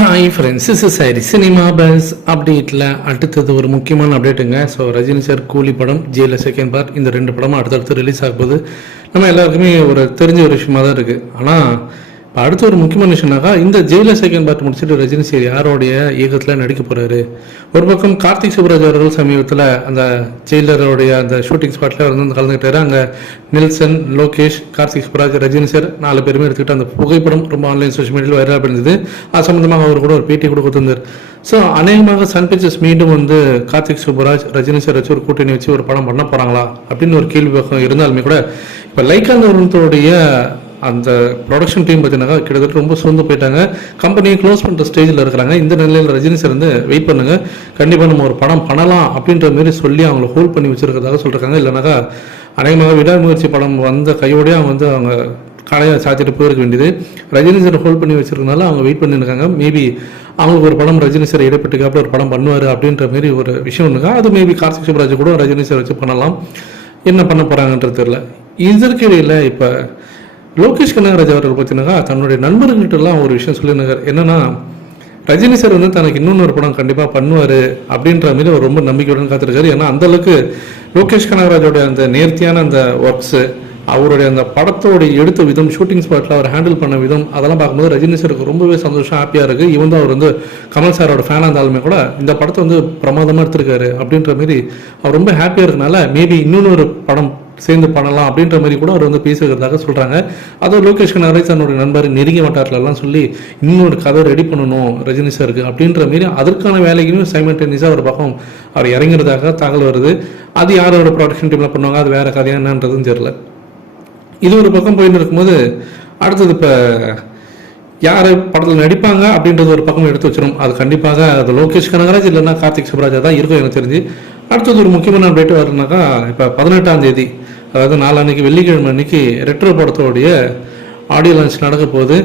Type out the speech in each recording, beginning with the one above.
Hi friends, this is Hari. Cinema bus அப்டேட்டில் அடுத்தது ஒரு முக்கியமான அப்டேட்டுங்க. ஸோ ரஜினி சார் கூலி படம், ஜெயிலர் செகண்ட் பார்ட், இந்த ரெண்டு படமும் அடுத்தடுத்து ரிலீஸ் ஆகும்போது நம்ம எல்லாருக்குமே ஒரு தெரிஞ்ச ஒரு விஷயமா தான் இருக்குது. ஆனால் இப்போ அடுத்த ஒரு முக்கியமான விஷயம்னாக்கா, இந்த ஜெயிலர் செகண்ட் பார்ட் முடிச்சுட்டு ரஜினி சார் யாரோடைய இயக்கத்தில் நடிக்க போகிறாரு. ஒரு பக்கம் கார்த்திக் சுப்ராஜ் அவர்கள் சமீபத்தில் அந்த ஜெயிலரோடைய அந்த ஷூட்டிங் ஸ்பாட்டில் வந்து கலந்துக்கிட்டாரு. அங்கே நெல்சன், லோகேஷ், கார்த்திக் சுப்ராஜ், ரஜினி சார் 4 பேருமே எடுத்துக்கிட்டு அந்த புகைப்படம் ரொம்ப ஆன்லைன் சோஷியல் மீடியாவில் வைரலாக இருந்தது. அது சம்மந்தமாக அவர் கூட ஒரு பேட்டி கூட கொடுத்திருந்தார். ஸோ அநேகமாக சன் பிக்சர்ஸ் மீண்டும் வந்து கார்த்திக் சுப்ராஜ், ரஜினி சார் வச்சு ஒரு கூட்டணி வச்சு ஒரு படம் பண்ண போகிறாங்களா அப்படின்னு ஒரு கேள்வி பக்கம் இருந்தாலுமே கூட, இப்போ லைக்கா நிறுவனத்தோடைய அந்த ப்ரொடக்ஷன் டீம் பார்த்தீங்கன்னா கிட்டத்தட்ட ரொம்ப சோர்ந்து போயிட்டாங்க. கம்பெனியை க்ளோஸ் பண்ணுற ஸ்டேஜில் இருக்கிறாங்க. இந்த நிலையில் ரஜினி சார் வந்து வெயிட் பண்ணுங்க, கண்டிப்பாக நம்ம ஒரு படம் பண்ணலாம் அப்படின்ற மாரி சொல்லி அவங்கள ஹோல்ட் பண்ணி வச்சிருக்கிறதாக சொல்கிறாங்க. இல்லைனாக்கா அநேகமாக விடாமுயற்சி படம் வந்த கையோடய அவங்க கடையை சாத்திட்டு போயிருக்க வேண்டியது. ரஜினி சார் ஹோல்ட் பண்ணி வச்சிருக்கனால அவங்க வெயிட் பண்ணியிருக்காங்க. மேபி அவங்களுக்கு ஒரு படம் ரஜினி சார் இடைப்பட்டுக்காப்புல ஒரு படம் பண்ணுவார் அப்படின்ற மாரி ஒரு விஷயம் ஒன்றுங்க. அது மேபி கார்த்திக் சுப்ராஜ் கூட ரஜினி சார் வச்சு பண்ணலாம். என்ன பண்ண போகிறாங்கன்றது தெரியல. இதற்கிடையில் இப்போ லோகேஷ் கனகராஜ் அவர்கள் பார்த்தீங்கன்னா தன்னுடைய நண்பர்கள்ட்டெல்லாம் ஒரு விஷயம் சொல்லியிருந்தார். என்னன்னா, ரஜினி சார் வந்து தனக்கு இன்னொன்று படம் கண்டிப்பாக பண்ணுவார் அப்படின்ற மாதிரி அவர் ரொம்ப நம்பிக்கையுடன் காத்திருக்காரு. ஏன்னா அந்தளவுக்கு லோகேஷ் கனகராஜோடைய அந்த நேர்த்தியான அந்த ஒர்க்ஸு, அவருடைய அந்த படத்தோடைய எடுத்த விதம், ஷூட்டிங் ஸ்பாட்டில் அவர் ஹேண்டில் பண்ண விதம், அதெல்லாம் பார்க்கும்போது ரஜினி சாருக்கு ரொம்பவே சந்தோஷம், ஹாப்பியாக இருக்குது. இவன் தான் அவர் வந்து கமல் சாரோட ஃபேனாக இருந்தாலுமே கூட இந்த படத்தை வந்து பிரமாதமாக எடுத்திருக்காரு அப்படின்ற மாரி அவர் ரொம்ப ஹாப்பியாக இருக்கனால மேபி இன்னொரு படம் சேர்ந்து பண்ணலாம் அப்படின்ற மாதிரி கூட அவர் வந்து பேசுகிறதாக சொல்கிறாங்க. அதுவும் லோகேஷ் கனகராஜ் தன்னுடைய நண்பர் நெருங்கிய வட்டாரத்துலலாம் சொல்லி இன்னொரு கதை ரெடி பண்ணணும் ரஜினி சாருக்கு அப்படின்ற மாரி அதற்கான வேலைக்குமே சைமல்டேனியஸாக ஒரு பக்கம் அவர் இறங்கிறதாக தகவல் வருது. அது யாரோட ப்ரொடக்ஷன் டீமில் பண்ணுவாங்க, அது வேறு கதையாக என்னன்றதுன்னு தெரியல. இது ஒரு பக்கம் போயிட்டு இருக்கும்போது அடுத்தது இப்போ யார் படத்தில் நடிப்பாங்க அப்படின்றது ஒரு பக்கம் எடுத்து வச்சிடும். அது கண்டிப்பாக அது லோகேஷ் கனகராஜ் இல்லைன்னா கார்த்திக் சுப்ராஜா தான் இருக்கும் எனக்கு தெரிஞ்சு. அடுத்தது ஒரு முக்கியமான அப்டேட் வருதுனாக்கா, இப்போ 18ஆம் தேதி, அதாவது நாளான்னைக்கு வெள்ளிக்கிழமை அன்னைக்கு ரெட்ரோ படத்தோடைய ஆடியோ லான்ச் நடக்க போகுது.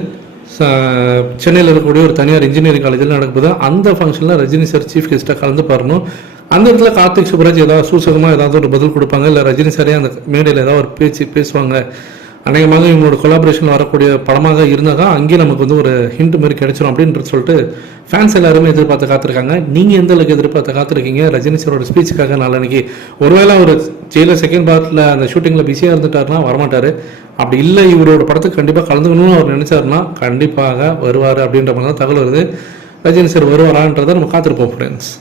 சென்னையில் இருக்கக்கூடிய ஒரு தனியார் இன்ஜினியரிங் காலேஜில் நடக்க போகுது. அந்த ஃபங்க்ஷனில் ரஜினி சார் சீஃப் கெஸ்ட்டாக கலந்து பாருணும். அந்த இடத்துல கார்த்திக் சுப்ராஜ் ஏதாவது சூசகமாக ஏதாவது ஒரு பதில் கொடுப்பாங்க, இல்லை ரஜினி சாரே அந்த மேடையில் ஏதாவது ஒரு பேசுவாங்க. அநேகமாக இவங்களோட கொலாபரேஷன் வரக்கூடிய படமாக இருந்தால் தான் அங்கேயே நமக்கு வந்து ஒரு ஹிண்ட் மாதிரி கிடைச்சிடும் அப்படின்றது சொல்லிட்டு ஃபேன்ஸ் எல்லாருமே எதிர்பார்த்து காத்திருக்காங்க. நீங்கள் எந்த அளவுக்கு எதிர்பார்த்து காத்திருக்கீங்க ரஜினி சாரோட ஸ்பீச்சுக்காக? நாளைக்கு ஒருவேளை ஒரு ஜெயிலர் செகண்ட் பார்ட்டில் அந்த ஷூட்டிங்கில் பிஸியாக இருந்துட்டாருன்னா வரமாட்டார். அப்படி இல்லை இவரோட படத்துக்கு கண்டிப்பாக கலந்துக்கணும்னு அவர் நினைச்சாருன்னா கண்டிப்பாக வருவார் அப்படின்ற மாதிரி தான் தகவல் வருது. ரஜினி சார் வருவாரான்றதை நம்ம காத்திருப்போம் ஃப்ரெண்ட்ஸ்.